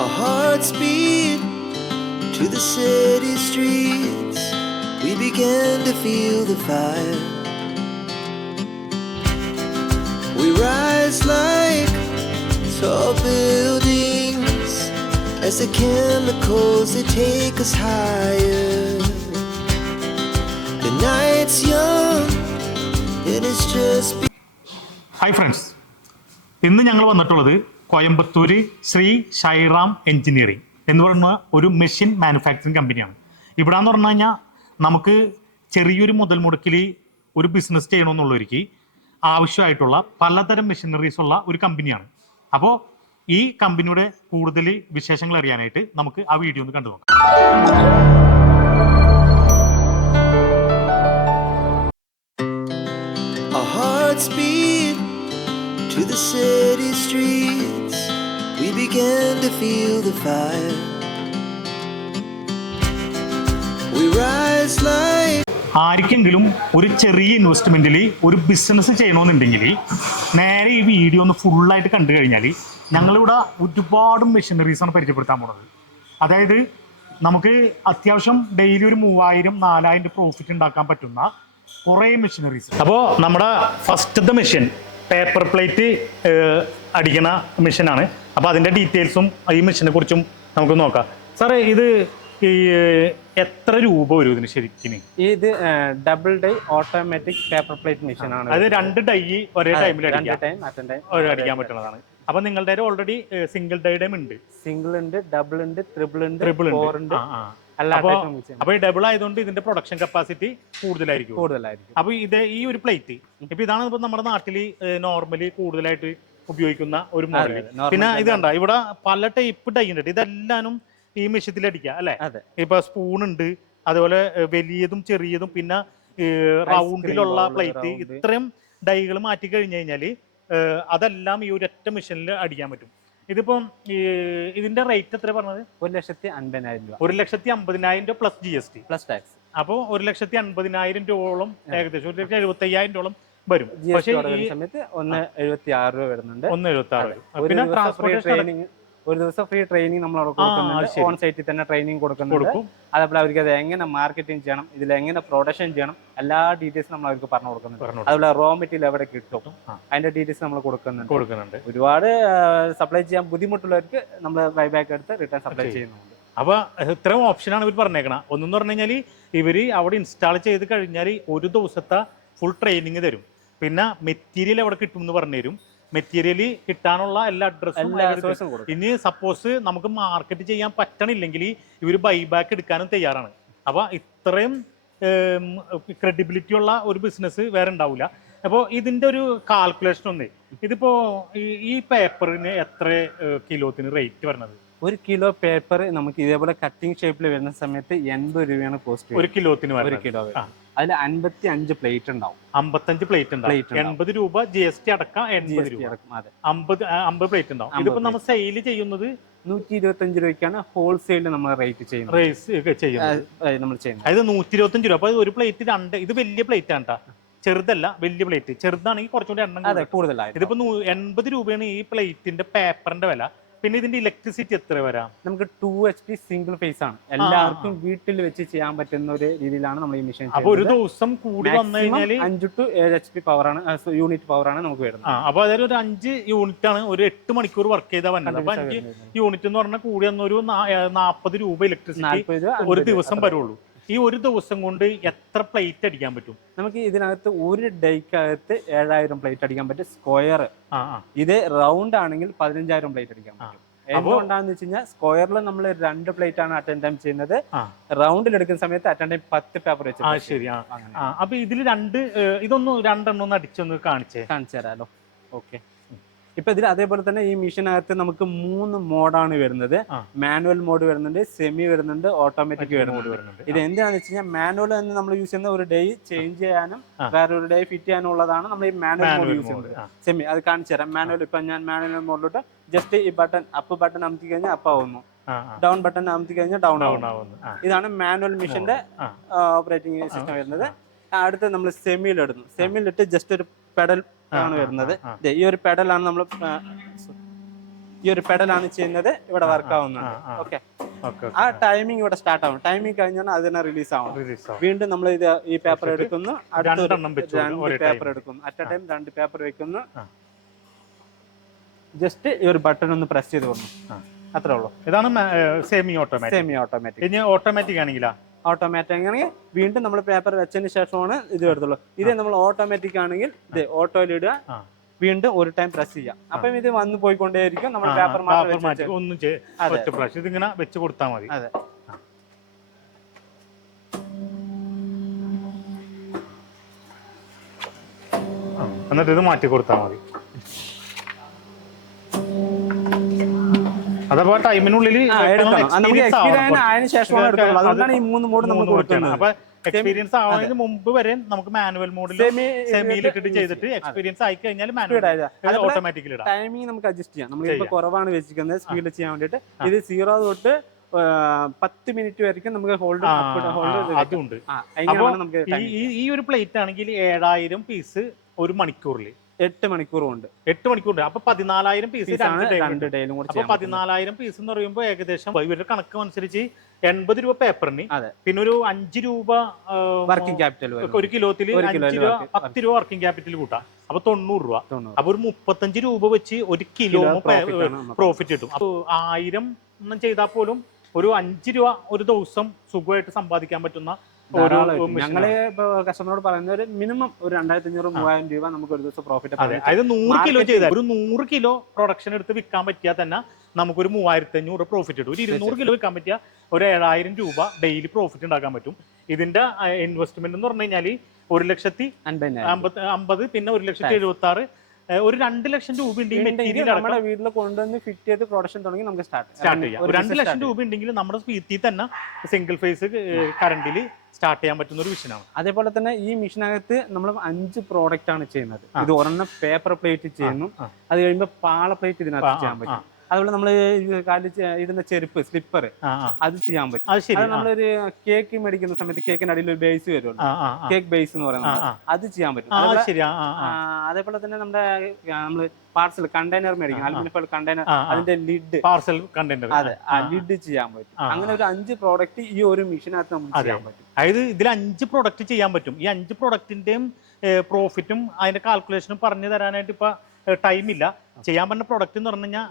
Our hearts beat to the city streets. We began to feel the fire. We rise like tall buildings as the chemicals they take us higher. The night's young, and it's just. Be- hi friends ഇന്ന് ഞങ്ങൾ വന്നിട്ടുള്ളത് Coimbatore Shri ഷൈറാം engineering എന്ന് പറയുന്ന ഒരു machine manufacturing കമ്പനിയാണ്. ഇവിടെ എന്ന് പറഞ്ഞു കഴിഞ്ഞാൽ നമുക്ക് ചെറിയൊരു മുതൽ മുടക്കിൽ ഒരു ബിസിനസ് ചെയ്യണമെന്നുള്ളവർക്ക് ആവശ്യമായിട്ടുള്ള പലതരം മെഷീനറീസ് ഉള്ള ഒരു കമ്പനിയാണ്. അപ്പോൾ ഈ കമ്പനിയുടെ കൂടുതൽ വിശേഷങ്ങൾ അറിയാനായിട്ട് നമുക്ക് ആ വീഡിയോ ഒന്ന് കണ്ടു നോക്കാം to the city streets. We began to feel the fire. We rise like ആർക്കെങ്കിലും ഒരു ചെറിയ ഇൻവെസ്റ്റ്മെന്റിൽ ഒരു ബിസിനസ് ചെയ്യണമെന്നുണ്ടെങ്കിൽ നേരെ ഈ വീഡിയോ ഒന്ന് ഫുള്ളായിട്ട് കണ്ടു കഴിഞ്ഞാൽ ഞങ്ങളിവിടെ ഒരുപാട് മെഷീനറീസാണ് പരിചയപ്പെടുത്താൻ പോണത് അതായത് നമുക്ക് അത്യാവശ്യം ഡെയിലി ഒരു മൂവായിരം നാലായിരം പ്രോഫിറ്റ് ഉണ്ടാക്കാൻ പറ്റുന്ന കുറേ മെഷീനറീസ് അപ്പോൾ നമ്മുടെ ഫസ്റ്റത്തെ മെഷീൻ പേപ്പർ പ്ലേറ്റ് അടിക്കുന്ന മെഷീനാണ് അപ്പോൾ അതിന്റെ ഡീറ്റെയിൽസും ഈ മെഷീനെ കുറിച്ചും നമുക്ക് നോക്കാം. സാറേ ഇത് ഈ എത്ര രൂപ വരും ഇതിന് ശരിക്കും ഇത് double die automatic paper plate machine ആണ്. അത് രണ്ട് ഡൈ ഒരേ ടൈമിൽ അടിക്കാൻ പറ്റുന്നതാണ്. അപ്പൊ നിങ്ങളുടെ ഓൾറെഡി സിംഗിൾ ഡൈ ഡൈം ഉണ്ട്. സിംഗിൾ ഉണ്ട് ഡബിൾ ഉണ്ട് ട്രിപ്പിൾ ഉണ്ട് ട്രിപ്പിൾ ഫോർ ഉണ്ട്. അപ്പൊ ഈ ഡബിൾ ആയതുകൊണ്ട് ഇതിന്റെ പ്രൊഡക്ഷൻ കപ്പാസിറ്റി കൂടുതലായിരിക്കും. കൂടുതലായിരിക്കും. അപ്പൊ ഇത് ഈ ഒരു പ്ലേറ്റ് ഇപ്പൊ ഇതാണ് ഇപ്പൊ നമ്മുടെ നാട്ടിൽ നോർമലി കൂടുതലായിട്ട് ഉപയോഗിക്കുന്ന ഒരു മോഡൽ പിന്നെ ഇത് കണ്ട ഇവിടെ പല ടൈപ്പ് ഡൈ ഉണ്ട്. ഇതെല്ലാനും ഈ മെഷീനിൽ അടിക്കാം അല്ലെ? ഇപ്പൊ സ്പൂൺ ഉണ്ട് അതുപോലെ വലിയതും ചെറിയതും പിന്നെ റൗണ്ടിലുള്ള പ്ലേറ്റ് ഇത്രയും ഡൈകൾ മാറ്റി കഴിഞ്ഞു കഴിഞ്ഞാൽ അതെല്ലാം ഈ ഒരൊറ്റ മെഷീനിൽ അടിക്കാൻ പറ്റും. ഇതിപ്പം ഇതിന്റെ റേറ്റ് എത്ര പറഞ്ഞത്? ഒരു ലക്ഷത്തി അൻപതിനായിരം രൂപ. ഒരു ലക്ഷത്തി അമ്പതിനായിരം രൂപ plus G S T plus tax അപ്പോൾ ഒരു ലക്ഷത്തി അൻപതിനായിരം രൂപയോളം ഏകദേശം ഒരു ലക്ഷത്തി എഴുപത്തി അയ്യായിരം രൂപ വരും പക്ഷേ ഈ സമയത്ത് ഒന്ന് എഴുപത്തി ആറ് രൂപ വരുന്നുണ്ട്. ഒന്ന് എഴുപത്തി ആറ് പിന്നെ ട്രാൻസ്പോർട്ടേഷൻ ഒരു ദിവസം ഫ്രീ ട്രെയിനിങ് നമ്മൾ അവിടെ കൊടുക്കുന്നുണ്ട്. ഓൺ സൈറ്റിൽ തന്നെ ട്രെയിനിങ് കൊടുക്കുന്നുണ്ട്. കൊടുക്കും. അതേപോലെ അവർക്ക് അത് എങ്ങനെ മാർക്കറ്റിംഗ് ചെയ്യണം ഇതിൽ എങ്ങനെ പ്രൊഡക്ഷൻ ചെയ്യണം എല്ലാ ഡീറ്റെയിൽസ് നമ്മൾ അവർക്ക് പറഞ്ഞു കൊടുക്കുന്നുണ്ട്. അതുപോലെ റോ മെറ്റീരിയൽ എവിടെ കിട്ടും അതിന്റെ ഡീറ്റെയിൽസ് നമ്മൾ കൊടുക്കുന്നുണ്ട്. കൊടുക്കുന്നുണ്ട്. ഒരുപാട് സപ്ലൈ ചെയ്യാൻ ബുദ്ധിമുട്ടുള്ളവർക്ക് നമ്മൾ ബൈബാക്ക് എടുത്ത് റിട്ടേൺ സപ്ലൈ ചെയ്യും. ചെയ്യുന്നുണ്ട്. അപ്പൊ ഇത്രയും ആണ് ഇവർ പറഞ്ഞേക്കണം. ഒന്നെന്ന് പറഞ്ഞു കഴിഞ്ഞാൽ ഇവർ അവിടെ ഇൻസ്റ്റാൾ ചെയ്ത് കഴിഞ്ഞാൽ ഒരു ദിവസത്തെ ഫുൾ ട്രെയിനിങ് തരും. പിന്നെ മെറ്റീരിയൽ എവിടെ കിട്ടും എന്ന് പറഞ്ഞു തരും. മെറ്റീരിയൽ കിട്ടാനുള്ള എല്ലാ അഡ്രസ്സും ഇനി സപ്പോസ് നമുക്ക് മാർക്കറ്റ് ചെയ്യാൻ പറ്റണില്ലെങ്കിൽ ഇവർ ബൈബാക്ക് എടുക്കാനും തയ്യാറാണ്. അപ്പൊ ഇത്രയും ക്രെഡിബിലിറ്റി ഉള്ള ഒരു ബിസിനസ് വേറെ ഉണ്ടാവില്ല അപ്പോൾ ഇതിന്റെ ഒരു കാൽക്കുലേഷൻ ഒന്നേ. ഇതിപ്പോ ഈ- പേപ്പറിന് എത്ര കിലോത്തിന് റേറ്റ് വരുന്നത് ഒരു കിലോ പേപ്പർ നമുക്ക് ഇതേപോലെ കട്ടിംഗ് ഷേപ്പിൽ വരുന്ന സമയത്ത് എൺപത് രൂപയാണ് കോസ്റ്റ് ഒരു കിലോത്തിന് ഒരു കിലോ. അതിൽ അൻപത്തി അഞ്ച് പ്ലേറ്റ് ഉണ്ടാവും. അമ്പത്തഞ്ച് പ്ലേറ്റ് ഉണ്ടാവും. എൺപത് രൂപ ജി എസ് ടി അടക്കം എൺപത് രൂപ. അമ്പത് അമ്പത് പ്ലേറ്റ് ഉണ്ടാവും. ഇതിപ്പോ നമ്മൾ സെയിൽ ചെയ്യുന്നത് നൂറ്റി ഇരുപത്തഞ്ച് രൂപയ്ക്കാണ് ഹോൾസെയിൽ നമ്മൾ റേറ്റ് ചെയ്യുന്നത്. റേസ് ചെയ്യുന്നത്. നമ്മൾ ചെയ്യുന്നത്. അതായത് നൂറ്റി ഇരുപത്തഞ്ച് രൂപ. അപ്പൊ ഒരു പ്ലേറ്റ് രണ്ട് ഇത് വലിയ പ്ലേറ്റ് ആണ്. ചെറുതല്ല വലിയ പ്ലേറ്റ് ചെറുതാണെങ്കിൽ കുറച്ചുകൂടി എണ്ണം കൂടുതലായി. ഇതിപ്പോ എൺപത് രൂപയാണ് ഈ പ്ലേറ്റിന്റെ പേപ്പറിന്റെ വില. പിന്നെ ഇതിന്റെ ഇലക്ട്രിസിറ്റി എത്ര വരാം? നമുക്ക് two H P single phase ആണ്. എല്ലാവർക്കും വീട്ടിൽ വെച്ച് ചെയ്യാൻ പറ്റുന്ന ഒരു രീതിയിലാണ് നമ്മൾ ഈ മെഷീൻ അപ്പൊ ഒരു ദിവസം കൂടി വന്നു കഴിഞ്ഞാൽ അഞ്ച് ടു ഏഴ് എച്ച് പി പവർ ആണ് യൂണിറ്റ് പവർ ആണ് നമുക്ക് വരുന്നത്. അപ്പൊ അതായത് ഒരു അഞ്ച് യൂണിറ്റ് ആണ് ഒരു എട്ട് മണിക്കൂർ വർക്ക് ചെയ്താൽ വന്നത്. അപ്പൊ അഞ്ച് യൂണിറ്റ് എന്ന് പറഞ്ഞാൽ കൂടി വന്ന ഒരു നാൽപ്പത് രൂപ ഇലക്ട്രിസിറ്റി ഒരു ദിവസം വരുള്ളൂ. ഈ ഒരു ദിവസം കൊണ്ട് എത്ര പ്ലേറ്റ് അടിക്കാൻ പറ്റും? നമുക്ക് ഇതിനകത്ത് ഒരു ഡേക്കകത്ത് ഏഴായിരം പ്ലേറ്റ് അടിക്കാൻ പറ്റും സ്ക്വയർ ഇത് റൗണ്ട് ആണെങ്കിൽ പതിനഞ്ചായിരം പ്ലേറ്റ് അടിക്കാൻ പറ്റും. എന്തുകൊണ്ടാന്ന് വെച്ച് കഴിഞ്ഞാൽ സ്ക്വയറിൽ നമ്മൾ രണ്ട് പ്ലേറ്റ് ആണ് അറ്റൻഡ് ടൈം ചെയ്യുന്നത്. റൗണ്ടിൽ എടുക്കുന്ന സമയത്ത് അറ്റൻഡ് ടൈം പത്ത് പേപ്പർ വെച്ച് ശരി അപ്പൊ ഇതിൽ രണ്ട് ഇതൊന്ന് രണ്ടെണ്ണം ഒന്ന് അടിച്ചൊന്ന് കാണിച്ചേ. കാണിച്ചു തരാലോ. ഓക്കെ. ഇപ്പൊ ഇതിൽ അതേപോലെ തന്നെ ഈ മെഷീനകത്ത് നമുക്ക് മൂന്ന് മോഡാണ് വരുന്നത്. മാനുവൽ മോഡ് വരുന്നുണ്ട് സെമി വരുന്നുണ്ട് ഓട്ടോമാറ്റിക് വരുന്നുണ്ട്. ഇത് എന്താണെന്ന് വെച്ച് കഴിഞ്ഞാൽ മാനുവൽ എന്ന് നമ്മൾ യൂസ് ചെയ്യുന്ന ഒരു ഡേ ചേഞ്ച് ചെയ്യാനും വേറൊരു ഡേ ഫിറ്റ് ചെയ്യാനും ഉള്ളതാണ് നമ്മൾ ഈ മാനുവൽ മോഡ് യൂസ് ചെയ്യുന്നത്. സെമി അത് കാണിച്ചു തരാം. മാനുവൽ ഇപ്പൊ ഞാൻ മാനുവൽ മോഡിലോട്ട് ജസ്റ്റ് ഈ ബട്ടൺ അപ്പ് ബട്ടൺ അമർത്തി കഴിഞ്ഞാൽ അപ്പ് ആവുന്നു. ഡൗൺ ബട്ടൺ അമർത്തി കഴിഞ്ഞാൽ ഡൗൺ ആവുന്നു. ഇതാണ് മാനുവൽ മെഷീന്റെ. ഓപ്പറേറ്റിംഗ് സിസ്റ്റം വരുന്നത്. അടുത്ത് നമ്മൾ സെമിയിൽ ഇടുന്നു. സെമിയിൽ ഇട്ട് ജസ്റ്റ് ഒരു പെഡൽ ആണ് വരുന്നത്. ഈ ഒരു പെഡലാണ് നമ്മൾ ഈ ഒരു പെഡലാണ് ചെയ്യുന്നത് ഇവിടെ വർക്ക് ആവുന്നത്. ഓക്കെ. ആ ടൈമിംഗ് ഇവിടെ സ്റ്റാർട്ട് ആവും. ടൈമിംഗ് കഴിഞ്ഞാൽ അത് തന്നെ റിലീസ് ആവും. വീണ്ടും നമ്മൾ ഇത് ഈ പേപ്പർ എടുക്കുന്നു. അടുത്ത രണ്ട് പേപ്പർ എടുക്കുന്നു. അറ്റ് എ ടൈം രണ്ട് പേപ്പർ വെക്കുന്നു. ജസ്റ്റ് ഈ ഒരു ബട്ടൺ ഒന്ന് പ്രസ് ചെയ്ത് കൊടുക്കും അത്രേ ഉള്ളൂ. ഇതാണ് സെമി ഓട്ടോമാറ്റിക് സെമി ഓട്ടോമാറ്റിക് ഇനി ഓട്ടോമാറ്റിക് ആണെങ്കിലാ? ഓട്ടോമാറ്റിക് ആണെങ്കിൽ വീണ്ടും നമ്മൾ പേപ്പർ വെച്ചതിന് ശേഷമാണ് ഇത് വരുത്തുള്ളൂ. ഇത് നമ്മൾ ഓട്ടോമാറ്റിക് ആണെങ്കിൽ ഇത് ഓട്ടോയിൽ ഇടുക. വീണ്ടും ഒരു ടൈം പ്രസ് ചെയ്യാം അപ്പം ഇത് വന്ന് പോയിക്കൊണ്ടേയിരിക്കും നമ്മൾ പേപ്പർ മാത്രം മാറ്റി ഒന്നും ചെയ്യ. ഇതിങ്ങനെ വെച്ച് കൊടുത്താൽ മതി. അതെ. എന്നിട്ട് ഇത് മാറ്റി കൊടുത്താൽ മതി. അതപ്പോ ടൈമിനുള്ളിൽ നമുക്ക് എക്സ്പീരിയൻസ് ആയതിനു ശേഷമാണ് എടുക്കുന്നത്. അതുകൊണ്ടാണ് ഈ മൂന്ന് മോഡ് നമ്മൾ കൊടുക്കുന്നത്. അപ്പൊ എക്സ്പീരിയൻസ് ആവുന്നതിന് മുമ്പ് വരെ നമുക്ക് മാനുവൽ മോഡിൽ സെമിയിൽ ഇട്ടിട്ട് ചെയ്തിട്ട് എക്സ്പീരിയൻസ് ആയി കഴിഞ്ഞാൽ മാനുവൽ ഓട്ടോമാറ്റിക്കലി ടൈമിംഗ് നമുക്ക് അഡ്ജസ്റ്റ് ചെയ്യാം. നമ്മൾ ഇപ്പൊ കുറവാണ് വെച്ചിരിക്കുന്നത് സ്പീഡിൽ ചെയ്യാൻ വേണ്ടിയിട്ട്. ഇത് സീറോ തൊട്ട് പത്ത് മിനിറ്റ് വരെയും നമുക്ക് ഹോൾഡ് ഹോൾഡ് അതുണ്ട്. ഈ ഒരു പ്ലേറ്റ് ആണെങ്കിൽ ഏഴായിരം പീസ് ഒരു മണിക്കൂറിൽ എട്ട് മണിക്കൂറും ഉണ്ട് എട്ട് മണിക്കൂറുണ്ട്. അപ്പൊ പതിനാലായിരം പീസ് രണ്ട്. ഡേയിലും കൂടെ അപ്പൊ പതിനാലായിരം പീസ് എന്ന് പറയുമ്പോൾ ഏകദേശം ഇവരുടെ കണക്ക് അനുസരിച്ച് എൺപത് രൂപ പേപ്പറിന് പിന്നെ ഒരു അഞ്ച് രൂപ വർക്കിംഗ് ക്യാപിറ്റൽ ഒരു കിലോത്തിൽ പത്ത് രൂപ വർക്കിംഗ് ക്യാപിറ്റൽ കൂട്ടാം. അപ്പൊ തൊണ്ണൂറ് രൂപ. അപ്പൊ ഒരു മുപ്പത്തഞ്ച് രൂപ വെച്ച് ഒരു കിലോ. പ്രോഫിറ്റ് കിട്ടും. അപ്പൊ ആയിരം ഒന്നും ചെയ്താൽ പോലും ഒരു അഞ്ച് രൂപ ഒരു ദിവസം സുഖമായിട്ട് സമ്പാദിക്കാൻ പറ്റുന്ന ഞങ്ങൾ കസ്റ്റമറോട് പറയുന്നത് ഒരു മിനിമം ഒരു രണ്ടായിരത്തി അഞ്ഞൂറ് മൂവായിരം രൂപ നമുക്ക് ഒരു ദിവസം പ്രോഫിറ്റ് അതെ. അതായത് നൂറ് കിലോ ചെയ്താൽ ഒരു നൂറ് കിലോ പ്രൊഡക്ഷൻ എടുത്ത് വിൽക്കാൻ പറ്റിയാൽ തന്നെ നമുക്കൊരു മൂവായിരത്തി അഞ്ഞൂറ് പ്രോഫിറ്റ് കിട്ടും. ഒരു ഇരുന്നൂറ് കിലോ വിൽക്കാൻ പറ്റിയ ഒരു ഏഴായിരം രൂപ ഡെയിലി പ്രോഫിറ്റ് ഉണ്ടാക്കാൻ പറ്റും. ഇതിന്റെ ഇൻവെസ്റ്റ്മെന്റ് എന്ന് പറഞ്ഞു കഴിഞ്ഞാൽ ഒരു ലക്ഷത്തി അമ്പത് പിന്നെ ഒരു ലക്ഷത്തി എഴുപത്തി ആറ് ഒരു രണ്ട് ലക്ഷം രൂപ ഉണ്ടെങ്കിൽ മെറ്റീരിയൽ നമ്മുടെ വീട്ടിൽ കൊണ്ടുവന്ന് ഫിറ്റ് ചെയ്ത് പ്രൊഡക്ഷൻ തുടങ്ങി നമുക്ക് സ്റ്റാർട്ട് സ്റ്റാർട്ട് ചെയ്യാം. രണ്ട് ലക്ഷം രൂപ ഉണ്ടെങ്കിൽ നമ്മുടെ സ്പീത്തിൽ തന്നെ സിംഗിൾ ഫേസ് കറണ്ടിൽ സ്റ്റാർട്ട് ചെയ്യാൻ പറ്റുന്ന ഒരു മിഷനാണ് അതേപോലെ തന്നെ ഈ മിഷനകത്ത് നമ്മൾ അഞ്ച് പ്രോഡക്റ്റ് ആണ് ചെയ്യുന്നത്. ഇത് ഒരെണ്ണം പേപ്പർ പ്ലേറ്റ് ചെയ്യുന്നു. അത് കഴിയുമ്പോൾ പാള പ്ലേറ്റ് ഇതിനകത്ത് ചെയ്യാൻ പറ്റും. അതുപോലെ നമ്മൾ കാലിൽ ഇടുന്ന ചെരുപ്പ് സ്ലിപ്പർ അത് ചെയ്യാൻ പറ്റും. അത് നമ്മളൊരു കേക്ക് മേടിക്കുന്ന സമയത്ത് കേക്കിന്റെ അടിയിൽ ഒരു ബേസ് വരുമല്ലോ. കേക്ക് ബേസ് എന്ന് പറയുന്നത്. അത് ചെയ്യാൻ പറ്റും. അതുപോലെ, തന്നെ നമ്മുടെ നമ്മൾ പാർസൽ കണ്ടെയ്നർ മേടിക്കും. Aluminium container. അതിന്റെ ലിഡ് പാർസൽ കണ്ടെയ്നർ അതെ ആ ലിഡ് ചെയ്യാൻ പറ്റും. അങ്ങനെ ഒരു അഞ്ച് പ്രോഡക്റ്റ് ഈ ഒരു മെഷീനകത്ത് നമുക്ക് ചെയ്യാൻ പറ്റും. അതായത് ഇതിൽ അഞ്ച് പ്രോഡക്റ്റ് ചെയ്യാൻ പറ്റും. ഈ അഞ്ച് പ്രോഡക്റ്റിന്റെയും പ്രോഫിറ്റും അതിന്റെ കാൽക്കുലേഷനും പറഞ്ഞു തരാനായിട്ട് ഇപ്പൊ ടൈം ഇല്ല ചെയ്യാൻ പറ്റുന്ന പ്രൊഡക്റ്റ് എന്ന് പറഞ്ഞു കഴിഞ്ഞാൽ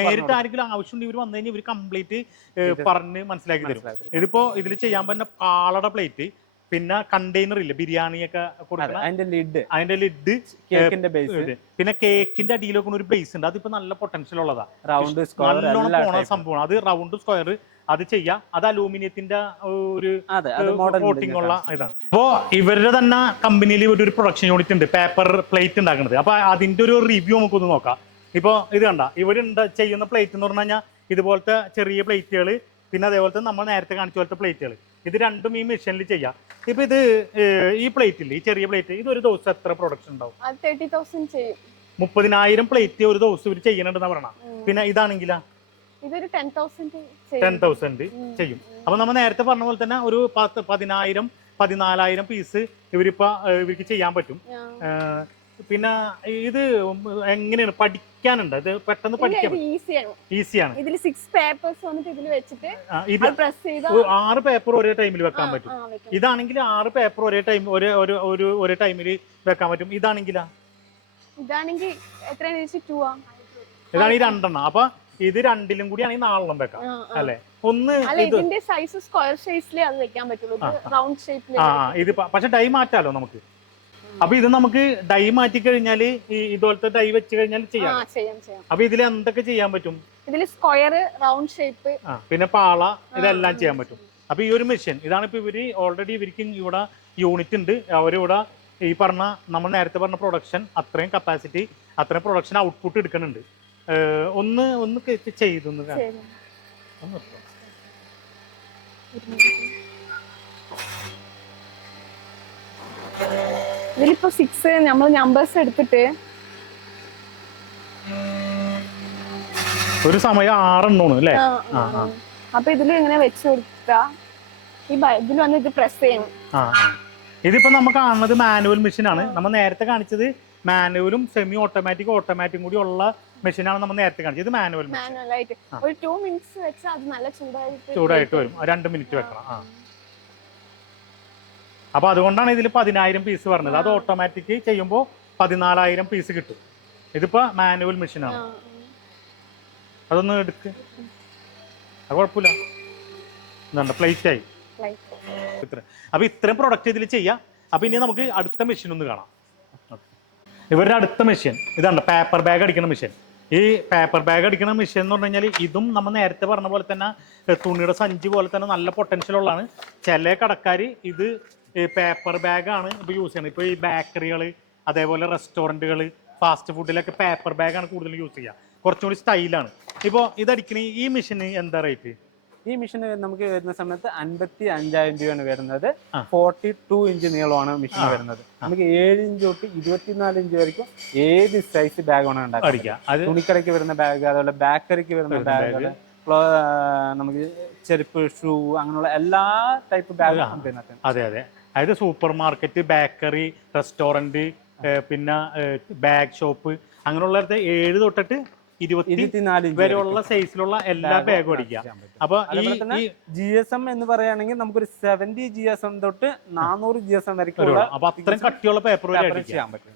നേരിട്ട് ആരെങ്കിലും ആവശ്യമുണ്ട് ഇവർ വന്നു കഴിഞ്ഞാൽ ഇവർ കംപ്ലീറ്റ് പറഞ്ഞ് മനസ്സിലാക്കി തരും. ഇതിപ്പോ ഇതിൽ ചെയ്യാൻ പറ്റുന്ന പാളയുടെ പ്ലേറ്റ് പിന്നെ കണ്ടെയ്നർ ഇല്ല ബിരിയാണിയൊക്കെ ഒക്കെ കൊടുക്കുന്ന അതിന്റെ ലിഡ് അതിന്റെ ലിഡ് കേക്കിന്റെ ബേസ് പിന്നെ കേക്കിന്റെ അടിയിലൊക്കെ ഒരു ബേസ് ഉണ്ട്. അതിപ്പോ നല്ല പൊട്ടൻഷ്യൽ ഉള്ളതാ. റൗണ്ട് സ്ക്വയർ നല്ലോണം പോണ സംഭവമാണ്. അത് റൗണ്ട് സ്ക്വയർ അത് ചെയ്യാം. അത് അലൂമിനിയത്തിന്റെ ഒരു അതെ അത് മോഡൽ കോട്ടിംഗ് ഉള്ള ഇതാണ്. അപ്പോ ഇവരുടെ തന്നെ കമ്പനിയിൽ ഒരു പ്രൊഡക്ഷൻ യൂണിറ്റ് ഉണ്ട് പേപ്പർ പ്ലേറ്റ് ഉണ്ടാക്കുന്നത്. അപ്പൊ അതിന്റെ ഒരു റിവ്യൂ നമുക്കൊന്ന് നോക്കാം. ഇപ്പൊ ഇത് കണ്ട ഇവരുണ്ട് ചെയ്യുന്ന പ്ലേറ്റ് എന്ന് പറഞ്ഞു കഴിഞ്ഞാൽ ഇതുപോലത്തെ ചെറിയ പ്ലേറ്റുകൾ പിന്നെ അതേപോലത്തെ നമ്മൾ നേരത്തെ കാണിച്ച പോലത്തെ പ്ലേറ്റുകൾ ഇത് രണ്ടും ഈ മെഷീനിൽ ചെയ്യാം. ഇപ്പൊ ഇത് ഈ പ്ലേറ്റ് ഇല്ലേ ഈ ചെറിയ പ്ലേറ്റ് ഇത് ഒരു ദിവസം എത്ര പ്രൊഡക്ഷൻ ഉണ്ടാവും? മുപ്പതിനായിരം പ്ലേറ്റ് ഒരു ദിവസം ഇവർ ചെയ്യണുണ്ടെന്ന് പറയണം പിന്നെ ഇതാണെങ്കിലാ ഇതൊരു ടെൻ തൗസൻഡ് ടെൻ ചെയ്യും തൗസൻഡ് ചെയ്യും. അപ്പൊ നമ്മൾ നേരത്തെ പറഞ്ഞ പോലെ തന്നെ ഒരു പത്ത് പതിനായിരം പതിനാലായിരം പീസ് ഇവരിപ്പോ ഇവർക്ക് ചെയ്യാൻ പറ്റും. പിന്നെ ഇത് എങ്ങനെയാണ് പഠിക്കാനുണ്ട്? ഇത് പെട്ടെന്ന് പഠിക്കാൻ ഈസിയാണ് ഇതിൽ സിക്സ് പേപ്പേഴ്സ് വന്നിട്ട് ഇതിൽ വെച്ചിട്ട് ഇത് പ്രസ് ആറ് പേപ്പർ ഒരേ ടൈമിൽ വെക്കാൻ പറ്റും. ഇതാണെങ്കിൽ ആറ് പേപ്പർ ഒരേ ടൈം ഒരേ ഒരു ഒരു ഒരേ ടൈമിൽ വെക്കാൻ പറ്റും. ഇതാണെങ്കിലാ? ഇതാണെങ്കിൽ എത്രയാണ് ടു ആ. ഇതാണ് ഈ രണ്ടെണ്ണം. അപ്പൊ ഇത് രണ്ടിലും കൂടി ആണെങ്കിൽ നാലെണ്ണം വെക്കാം. അല്ലെ? ഒന്ന് ഇത് ഇതിന്റെ സൈസ് സ്ക്വയർ ഷേപ്പിലേ അത് വെക്കാൻ പറ്റുള്ളൂ. റൗണ്ട് ഷേപ്പിൽ ആ. ഇത് പക്ഷെ ഡൈ മാറ്റാലോ നമുക്ക്? അപ്പൊ ഇത് നമുക്ക് ഡൈ മാറ്റി കഴിഞ്ഞാൽ ഈ ഇതുപോലത്തെ ഡൈ വെച്ച് കഴിഞ്ഞാൽ ചെയ്യാം അപ്പൊ ഇതിൽ എന്തൊക്കെ ചെയ്യാൻ പറ്റും? ഇതിൽ സ്ക്വയർ റൗണ്ട് ഷേപ്പ് പിന്നെ പാള ഇതെല്ലാം ചെയ്യാൻ പറ്റും. അപ്പൊ ഈ ഒരു മെഷീൻ ഇതാണ് ഇപ്പൊ ഇവർ ഓൾറെഡി ഇവർക്ക് ഇവിടെ യൂണിറ്റ് ഉണ്ട്. അവരിവിടെ ഈ പറഞ്ഞ നമ്മൾ നേരത്തെ പറഞ്ഞ പ്രൊഡക്ഷൻ അത്രയും കപ്പാസിറ്റി അത്രയും പ്രൊഡക്ഷൻ ഔട്ട്പുട്ട് എടുക്കുന്നുണ്ട്. ഒന്ന് ഒന്ന് ചെയ്തൊന്ന് കാണാം. ഇതിലിപ്പോ സിക്സ് നമ്മൾ നമ്പേഴ്സ് എടുത്തിട്ട് ഒരു സമയം ആറെണ്ണമാണ് അല്ലേ. അപ്പൊ ഇതിൽ ഇങ്ങനെ വെച്ച് കൊടുത്താ ഈ ഇതിൽ വന്ന് ഇത് പ്രസ് ചെയ്യണം. ഇതിപ്പോ നമ്മൾ കാണുന്നത് മാനുവൽ മെഷീൻ ആണ് നമ്മൾ നേരത്തെ കാണിച്ചത് മാനുവലും സെമി ഓട്ടോമാറ്റിക് ഓട്ടോമാറ്റിക്കും കൂടി ഉള്ള മെഷീനാണ് നമ്മൾ നേരത്തെ കാണിച്ചത്. ഇത് മാനുവൽ ഒരു ടു മിനിറ്റ്സ് വെച്ചാൽ അത് നല്ല ചൂടായിട്ട് ചൂടായിട്ട് വരും. രണ്ട് മിനിറ്റ് വെക്കണം. ആ. അപ്പൊ അതുകൊണ്ടാണ് ഇതിൽ പതിനായിരം പീസ് പറഞ്ഞത്. അത് ഓട്ടോമാറ്റിക് ചെയ്യുമ്പോൾ പതിനാലായിരം പീസ് കിട്ടും. ഇതിപ്പോ മാനുവൽ മെഷീനാണ് അതൊന്ന് എടുക്ക്. അത് കുഴപ്പമില്ല. എന്താണ് പ്ലേറ്റ് ആയി. ഇത്ര അപ്പൊ ഇത്രയും പ്രൊഡക്റ്റ് ഇതിൽ ചെയ്യാം. അപ്പൊ ഇനി നമുക്ക് അടുത്ത മെഷീൻ ഒന്ന് കാണാം. ഇവരുടെ അടുത്ത മെഷീൻ ഇതാണ് പേപ്പർ ബാഗ് അടിക്കുന്ന മെഷീൻ ഈ പേപ്പർ ബാഗ് അടിക്കുന്ന മെഷീൻ എന്ന് പറഞ്ഞു കഴിഞ്ഞാൽ ഇതും നമ്മൾ നേരത്തെ പറഞ്ഞ പോലെ തന്നെ തുണിയുടെ സഞ്ചി പോലെ തന്നെ നല്ല പൊട്ടൻഷ്യൽ ഉള്ളതാണ്. ചില കടക്കാർ ഇത് പേപ്പർ ബാഗാണ് ഇപ്പോൾ യൂസ് ചെയ്യുന്നത്. ഇപ്പോൾ ഈ ബേക്കറികൾ അതേപോലെ റെസ്റ്റോറന്റുകൾ ഫാസ്റ്റ് ഫുഡിലൊക്കെ പേപ്പർ ബാഗാണ് കൂടുതൽ യൂസ് ചെയ്യുക. കുറച്ചുകൂടി സ്റ്റൈലാണ് ഇപ്പോൾ ഇതടിക്കണ ഈ മെഷീന് എന്താ റേറ്റ് ഈ മെഷീൻ നമുക്ക് വരുന്ന സമയത്ത് അൻപത്തി അഞ്ചായിരം രൂപയാണ് വരുന്നത്. ഫോർട്ടി ടു ഇഞ്ച് നീളമാണ് മെഷീൻ വരുന്നത്. നമുക്ക് ഏഴ് ഇഞ്ച് തൊട്ട് ഇരുപത്തിനാല് ഇഞ്ച് വരയ്ക്കും ഏത് സൈസ് ബാഗ് വേണം ഉണ്ടാക്കാം തുണിക്കടയ്ക്ക് വരുന്ന ബാഗ് അതുപോലെ ബേക്കറിക്ക് വരുന്ന ബാഗ് നമുക്ക് ചെരുപ്പ് ഷൂ അങ്ങനെയുള്ള എല്ലാ ടൈപ്പ് ബാഗും. നമുക്ക് അതെ അതെ. അതായത് സൂപ്പർ മാർക്കറ്റ് ബേക്കറി റെസ്റ്റോറന്റ് പിന്നെ ബാഗ് ഷോപ്പ് അങ്ങനെയുള്ള ഏഴ് തൊട്ടിട്ട് ഇരുപത്തിനാല് വരെയുള്ള സൈസിലുള്ള എല്ലാ ബാഗും അടിക്കാം. അപ്പൊ ഈ ജി എസ് എം എന്ന് പറയുകയാണെങ്കിൽ നമുക്കൊരു സെവന്റി ജി എസ് എം തൊട്ട് നാനൂറ് ജി എസ് എം വരെ അപ്പൊ അത്രയും കട്ടിയുള്ള പേപ്പർ ചെയ്യാൻ പറ്റും.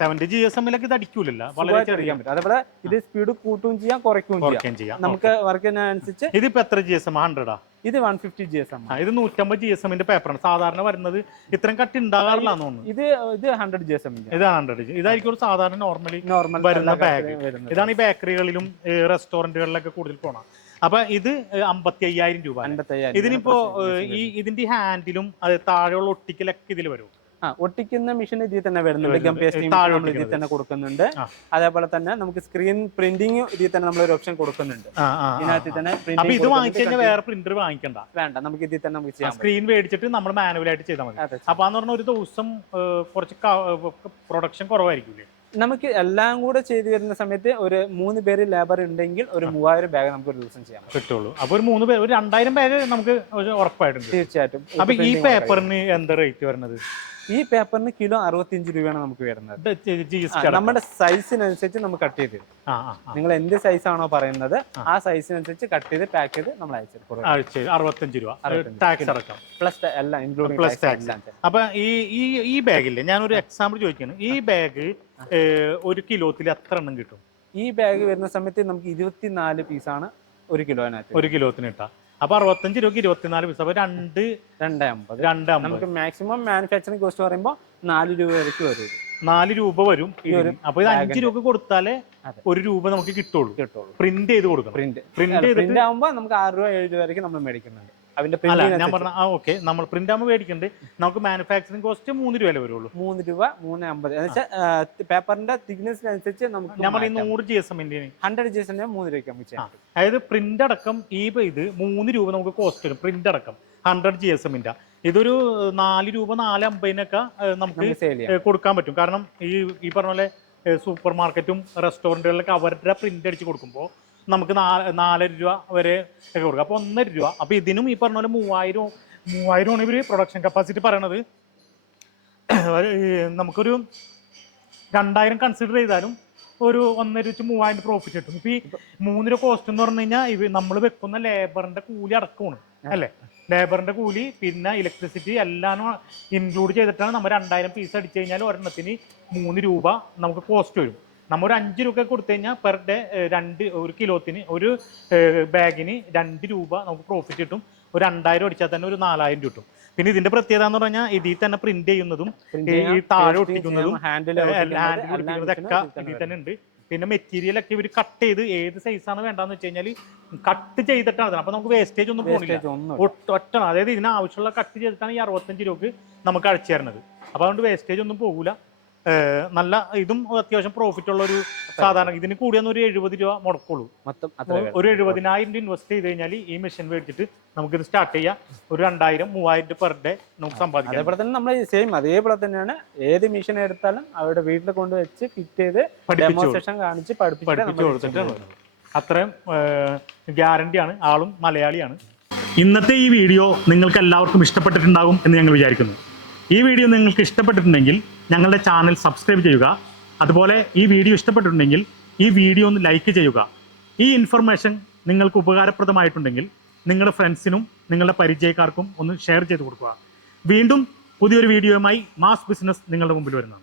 സെവന്റി ജി എസ് എമ്മിലേക്ക് ഇത് അടിക്കൂലല്ല. വളരെ ചെറിയ പറ്റും. അതേപോലെ ഇത് സ്പീഡ് കൂട്ടുകയും ചെയ്യാം കുറയ്ക്കുകയും ചെയ്യാം. കുറയ്ക്കുകയും ചെയ്യാം. നമുക്ക് വർക്കിനനുസരിച്ച് ഇതിപ്പോ എത്ര ജി എസ് എം ഹൺഡ്രഡാ ഇത് one fifty G S M ഇത് നൂറ്റമ്പത് ജി എസ് എമ്മിന്റെ പേപ്പറാണ് സാധാരണ വരുന്നത് ഇത്രയും കട്ടി ഉണ്ടാകാറില്ല തോന്നുന്നു. ഇത് ഇത് ഹൺഡ്രഡ് ജി എസ് എം ഇത് ഹൺഡ്രഡ് ഇതായിരിക്കും ഒരു സാധാരണ നോർമലി നോർമൽ വരുന്ന ബാഗ് ഇതാണ് ഈ ബേക്കറികളിലും റെസ്റ്റോറന്റുകളിലൊക്കെ കൂടുതൽ പോണം. അപ്പൊ ഇത് അമ്പത്തി അയ്യായിരം രൂപ ഇതിനിപ്പോ ഈ ഇതിന്റെ ഹാൻഡിലും അത് താഴെയുള്ള ഒട്ടിക്കലൊക്കെ ഇതിൽ വരും. ആ ഒട്ടിക്കുന്ന മെഷീൻ ഇതിൽ തന്നെ വരുന്നുണ്ട്. ഗം പേസ്റ്റിംഗ് നമ്മൾ ഇതിൽ തന്നെ കൊടുക്കുന്നുണ്ട്. അതേപോലെ തന്നെ നമുക്ക് സ്ക്രീൻ പ്രിന്റിംഗ് ഇതിൽ തന്നെ നമ്മൾ ഒരു ഓപ്ഷൻ കൊടുക്കുന്നുണ്ട് ഇതിനകത്ത് തന്നെ ഇത് വാങ്ങിച്ചു വേറെ പ്രിന്റർ വാങ്ങിക്കണ്ട. വേണ്ട നമുക്ക് ഇതിൽ തന്നെ നമുക്ക് ചെയ്യാം സ്ക്രീൻ മേടിച്ചിട്ട് നമ്മൾ മാനുവലായിട്ട് ചെയ്താൽ മതി. അപ്പൊ എന്ന് പറഞ്ഞ ഒരു ദിവസം കുറച്ച് പ്രൊഡക്ഷൻ കുറവായിരിക്കും നമുക്ക് എല്ലാം കൂടെ ചെയ്തു വരുന്ന സമയത്ത് ഒരു മൂന്ന് പേര് ലേബർ ഉണ്ടെങ്കിൽ ഒരു മൂവായിരം ബാഗ് നമുക്ക് ഒരു ദിവസം ചെയ്യാം കിട്ടുള്ളൂ. അപ്പൊ ഒരു മൂന്ന് പേര് ഒരു രണ്ടായിരം ബാഗ് നമുക്ക് ഉറപ്പായിട്ടുണ്ട്. തീർച്ചയായിട്ടും. അപ്പൊ ഈ പേപ്പറിന് എന്താ റേറ്റ് വരുന്നത് ഈ പേപ്പറിന് കിലോ അറുപത്തിയഞ്ച് രൂപയാണ് നമുക്ക് വരുന്നത്. നമ്മുടെ സൈസിനനുസരിച്ച് നമുക്ക് കട്ട് ചെയ്ത്. നിങ്ങൾ എന്ത് സൈസ് ആണോ പറയുന്നത് ആ. സൈസിനനുസരിച്ച് കട്ട് ചെയ്ത് പാക്ക് ചെയ്ത് നമ്മൾ അയച്ചു അറുപത്തഞ്ച് രൂപ. അറുപത്തഞ്ച്. ടാക്സ് അടക്കം. പ്ലസ് എല്ലാം ഇൻക്ലൂഡിംഗ് പ്ലസ്. അപ്പൊ ഈ ഈ ഈ ബാഗില്ലേ ഞാനൊരു എക്സാമ്പിൾ ചോദിക്കുന്നു ഈ ബാഗ് ഒരു കിലോത്തിൽ എത്ര എണ്ണം കിട്ടും? ഈ ബാഗ് വരുന്ന സമയത്ത് നമുക്ക് ഇരുപത്തിനാല് പീസാണ് ഒരു കിലോനകത്ത്. ഒരു കിലോത്തിന് ഇട്ടാ. അപ്പൊ അറുപത്തഞ്ച് രൂപയ്ക്ക് ഇരുപത്തിനാല് പൈസ അപ്പൊ രണ്ട് രണ്ട് അമ്പത്. രണ്ട് അമ്പത്. നമുക്ക് മാക്സിമം മാനുഫാക്ചറിംഗ് കോസ്റ്റ് പറയുമ്പോൾ നാല് രൂപ വരയ്ക്ക് വരും. നാല് രൂപ വരും ഇതിന്. അപ്പൊ ഇത് അഞ്ച് രൂപ കൊടുത്താലേ അതെ. ഒരു രൂപ നമുക്ക് കിട്ടുള്ളൂ. കിട്ടുള്ളൂ. പ്രിന്റ് ചെയ്ത് കൊടുക്കണം. പ്രിന്റ് പ്രിന്റ് ചെയ്തിട്ട് പ്രിന്റ് ആകുമ്പോൾ നമുക്ക് ആറ് രൂപ ഏഴ് രൂപ വരയ്ക്ക് നമ്മൾ മേടിക്കുന്നുണ്ട്. അതിന്റെ ഞാൻ പറഞ്ഞ ആ ഓക്കെ നമ്മൾ പ്രിന്റ് ആകുമ്പോൾ മേടിക്കുന്നുണ്ട് നമുക്ക് മാനുഫാക്ചറിങ് കോസ്റ്റ് മൂന്ന് രൂപ വരുള്ളൂ. മൂന്ന് രൂപ മൂന്ന് അമ്പത്. എന്ന് വെച്ചാൽ പേപ്പറിന്റെ തിക്നെസ്സിനനുസരിച്ച് നമുക്ക് നമ്മൾ ഈ നൂറ് ജി എസ് എമ്മിന്റെ ഹൺഡ്രഡ് ജീസിന്റെ മൂന്ന് രൂപയ്ക്ക് നമുക്ക് ചെയ്യാം. അതായത് പ്രിന്റ് അടക്കം ഈ ഇത് മൂന്ന് രൂപ നമുക്ക് കോസ്റ്റ് വരും പ്രിന്റ് അടക്കം. ഹൺഡ്രഡ് ജി എസ് എമ്മിന്റെ ഇതൊരു നാല് രൂപ നാല് അമ്പതിനൊക്കെ നമുക്ക് കൊടുക്കാൻ പറ്റും. കാരണം ഈ ഈ പറഞ്ഞ പോലെ സൂപ്പർ മാർക്കറ്റും റെസ്റ്റോറന്റുകളിലൊക്കെ അവരുടെ പ്രിന്റ് അടിച്ച് കൊടുക്കുമ്പോൾ നമുക്ക് നാല് നാലര രൂപ വരെ ഒക്കെ കൊടുക്കാം. അപ്പോൾ ഒന്നര രൂപ. അപ്പോൾ ഇതിനും ഈ പറഞ്ഞ പോലെ മൂവായിരം മൂവായിരമാണ് ഇവർ പ്രൊഡക്ഷൻ കപ്പാസിറ്റി പറയണത്. നമുക്കൊരു രണ്ടായിരം കൺസിഡർ ചെയ്താലും ഒരു ഒന്നര വെച്ച് മൂവായിരം പ്രോഫിറ്റ് കിട്ടും. ഇപ്പൊ ഈ മൂന്ന് രൂപ കോസ്റ്റ് എന്ന് പറഞ്ഞു കഴിഞ്ഞാൽ ഇവ നമ്മൾ വെക്കുന്ന ലേബറിന്റെ കൂലി അടക്കമാണ്. അല്ലേ? ലേബറിന്റെ കൂലി പിന്നെ ഇലക്ട്രിസിറ്റി എല്ലാം ഇൻക്ലൂഡ് ചെയ്തിട്ടാണ് നമ്മൾ രണ്ടായിരം പീസ് അടിച്ചു കഴിഞ്ഞാൽ ഒരെണ്ണത്തിന് മൂന്ന് രൂപ നമുക്ക് കോസ്റ്റ് വരും. നമ്മൾ ഒരു അഞ്ച് രൂപ കൊടുത്തു കഴിഞ്ഞാൽ പെർ ഡേ രണ്ട് ഒരു കിലോത്തിന് ഒരു ബാഗിന് രണ്ട് രൂപ നമുക്ക് പ്രോഫിറ്റ് കിട്ടും. ഒരു രണ്ടായിരം അടിച്ചാൽ തന്നെ ഒരു നാലായിരം കിട്ടും. പിന്നെ ഇതിന്റെ പ്രത്യേകത എന്ന് പറഞ്ഞാൽ ഇതിൽ തന്നെ പ്രിന്റ് ചെയ്യുന്നതും ഈ താഴെ ഒട്ടിക്കുന്നതും ഹാൻഡിൽ ഹാൻഡ് പിടിക്കുന്നതൊക്കെ ഇതിൽ തന്നെ ഉണ്ട്. പിന്നെ മെറ്റീരിയൽ ഒക്കെ ഇവർ കട്ട് ചെയ്ത് ഏത് സൈസാണ് വേണ്ടതെന്ന് വെച്ച് കഴിഞ്ഞാൽ കട്ട് ചെയ്തിട്ടാണ് അപ്പോൾ അപ്പൊ നമുക്ക് വേസ്റ്റേജ് ഒന്നും പോണില്ല. ഒറ്റ അതായത് ഇതിന് ആവശ്യമുള്ള കട്ട് ചെയ്തിട്ടാണ് ഈ അറുപത്തഞ്ച് രൂപക്ക് നമുക്ക് അടിച്ചു തരുന്നത്. അപ്പൊ അതുകൊണ്ട് വേസ്റ്റേജ് ഒന്നും പോകൂല. നല്ല ഇതും അത്യാവശ്യം പ്രോഫിറ്റ് ഉള്ള ഒരു സാധാരണ ഇതിന് കൂടിയൊന്നും ഒരു എഴുപത് രൂപ മുടക്കുള്ളൂ. മൊത്തം ഒരു എഴുപതിനായിരം രൂപ ഇൻവെസ്റ്റ് ചെയ്ത് കഴിഞ്ഞാൽ ഈ മെഷീൻ മേടിച്ചിട്ട് നമുക്കിത് സ്റ്റാർട്ട് ചെയ്യാം. ഒരു രണ്ടായിരം മൂവായിരം രൂപ പെർ ഡേ നമുക്ക് സമ്പാദിക്കാം. അതേപോലെ തന്നെ നമ്മൾ സെയിം അതേപോലെ തന്നെയാണ് ഏത് മെഷീൻ എടുത്താലും അവരുടെ വീട്ടിൽ കൊണ്ട് വെച്ച് ഫിറ്റ് ചെയ്ത് ഡെമോസ്ട്രേഷൻ കാണിച്ച് പഠിപ്പിച്ചു കൊടുത്തിട്ടാണ് അത്രയും ഗ്യാരണ്ടിയാണ് ആളും മലയാളിയാണ്. ഇന്നത്തെ ഈ വീഡിയോ നിങ്ങൾക്ക് എല്ലാവർക്കും ഇഷ്ടപ്പെട്ടിട്ടുണ്ടാകും എന്ന് ഞങ്ങൾ വിചാരിക്കുന്നു. ഈ വീഡിയോ നിങ്ങൾക്ക് ഇഷ്ടപ്പെട്ടിട്ടുണ്ടെങ്കിൽ ഞങ്ങളുടെ ചാനൽ സബ്സ്ക്രൈബ് ചെയ്യുക. അതുപോലെ ഈ വീഡിയോ ഇഷ്ടപ്പെട്ടിട്ടുണ്ടെങ്കിൽ ഈ വീഡിയോ ഒന്ന് ലൈക്ക് ചെയ്യുക. ഈ ഇൻഫർമേഷൻ നിങ്ങൾക്ക് ഉപകാരപ്രദമായിട്ടുണ്ടെങ്കിൽ നിങ്ങളുടെ ഫ്രണ്ട്സിനും നിങ്ങളുടെ പരിചയക്കാർക്കും ഒന്ന് ഷെയർ ചെയ്ത് കൊടുക്കുക. വീണ്ടും പുതിയൊരു വീഡിയോയുമായി മാസ് ബിസിനസ് നിങ്ങളുടെ മുമ്പിൽ വരുന്നതാണ്.